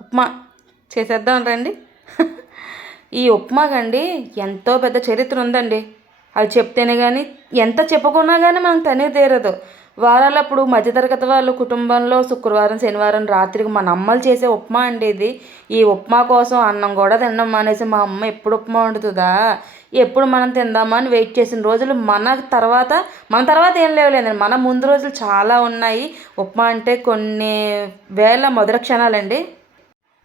ఉప్మా. చేసేద్దాం రండి. ఈ ఉప్మాకండి ఎంతో పెద్ద చరిత్ర ఉందండి. అది చెప్తేనే కానీ ఎంత చెప్పుకున్నా కానీ మనం తనే తీరదు. వారాలప్పుడు మధ్యతరగతి వాళ్ళు కుటుంబంలో శుక్రవారం శనివారం రాత్రికి మన అమ్మలు చేసే ఉప్మా అండి ఇది. ఈ ఉప్మా కోసం అన్నం కూడా తినడం మానేసి మా అమ్మ ఎప్పుడు ఉప్మా వండుతుందా? ఎప్పుడు మనం తిందామా అని వెయిట్ చేసిన రోజులు మన తర్వాత మన తర్వాత ఏం లేవులేదండి మన ముందు రోజులు చాలా ఉన్నాయి. ఉప్మా అంటే కొన్ని వేల మధుర క్షణాలండి.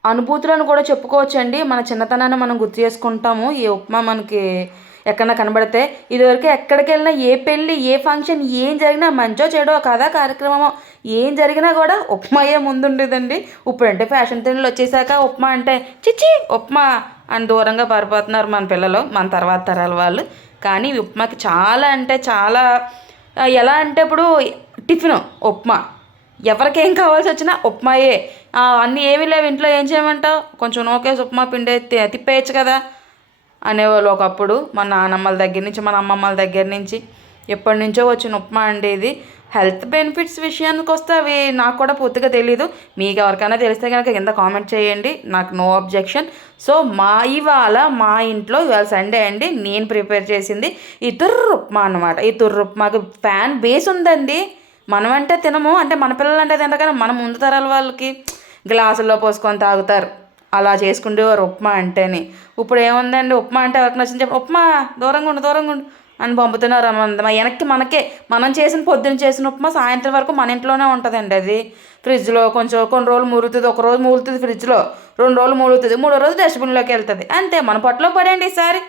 అనుభూతులను కూడా చెప్పుకోవచ్చండి. మన చిన్నతనాన్ని మనం గుర్తు చేసుకుంటాము. ఈ ఉప్మా మనకి ఎక్కడన్నా కనబడితే ఇదివరకు ఎక్కడికి వెళ్ళినా ఏ పెళ్ళి ఏ ఫంక్షన్ ఏం జరిగినా మంచో చెడో కథా కార్యక్రమమో ఏం జరిగినా కూడా ఉప్మాయే ముందుండేదండి. ఇప్పుడంటే ఫ్యాషన్ ట్రెండ్లు వచ్చేసాక ఉప్మా అంటే చిచ్చి ఉప్మా అని దూరంగా పారిపోతున్నారు మన పిల్లలు మన తర్వాత తరాల వాళ్ళు. కానీ ఉప్మాకి చాలా అంటే చాలా ఎలా అంటే ఇప్పుడు టిఫిన్ ఉప్మా. ఎవరికేం కావాల్సి వచ్చినా ఉప్మాయే. అన్నీ ఏమీ లేవు ఇంట్లో ఏం చేయమంటావు? కొంచెం నోకేసి ఉప్మా పిండి తి- తిప్పేయచ్చు కదా అనేవాళ్ళు ఒకప్పుడు. మా నానమ్మల దగ్గర నుంచి మన అమ్మమ్మల దగ్గర నుంచి ఎప్పటి నుంచో వచ్చిన ఉప్మా అండి ఇది. హెల్త్ బెనిఫిట్స్ విషయానికి వస్తే అవి నాకు కూడా పూర్తిగా తెలియదు మీకు ఎవరికైనా తెలిస్తే కనుక కింద కామెంట్ చేయండి. నాకు నో అబ్జెక్షన్. సో మా ఇవాళ మా ఇంట్లో ఇవాళ సండే అండి. నేను ప్రిపేర్ చేసింది ఈ తుర్రు ఉప్మా అనమాట ఈ తుర్రుప్మాకు ఫ్యాన్ బేస్ ఉందండి. మనం అంటే తినము. అంటే మన పిల్లలు అంటే తినరు కానీ మన ముందు తరాల వాళ్ళకి గ్లాసుల్లో పోసుకొని తాగుతారు. అలా చేసుకుండేవారు ఉప్మా అంటేనే. ఇప్పుడు ఏముందండి? ఉప్మా అంటే ఎవరికి నచ్చింది చెప్పి. ఉప్మా దూరంగా ఉండు దూరంగా ఉండు అని పంపుతున్నారు అన్నమాట వెనక్కి మనకే మనం చేసిన పొద్దున చేసిన ఉప్మా సాయంత్రం వరకు మన ఇంట్లోనే ఉంటుందండి అది. ఫ్రిడ్జ్లో కొంచెం కొన్ని రోజులు మురుగుతుంది ఒక రోజు మూలుతుంది ఫ్రిడ్జ్లో రెండు రోజులు మూలుతుంది మూడో రోజు డస్ట్బిన్లోకి వెళ్తుంది. అంతే మన పొట్టలో పడండి ఈసారి.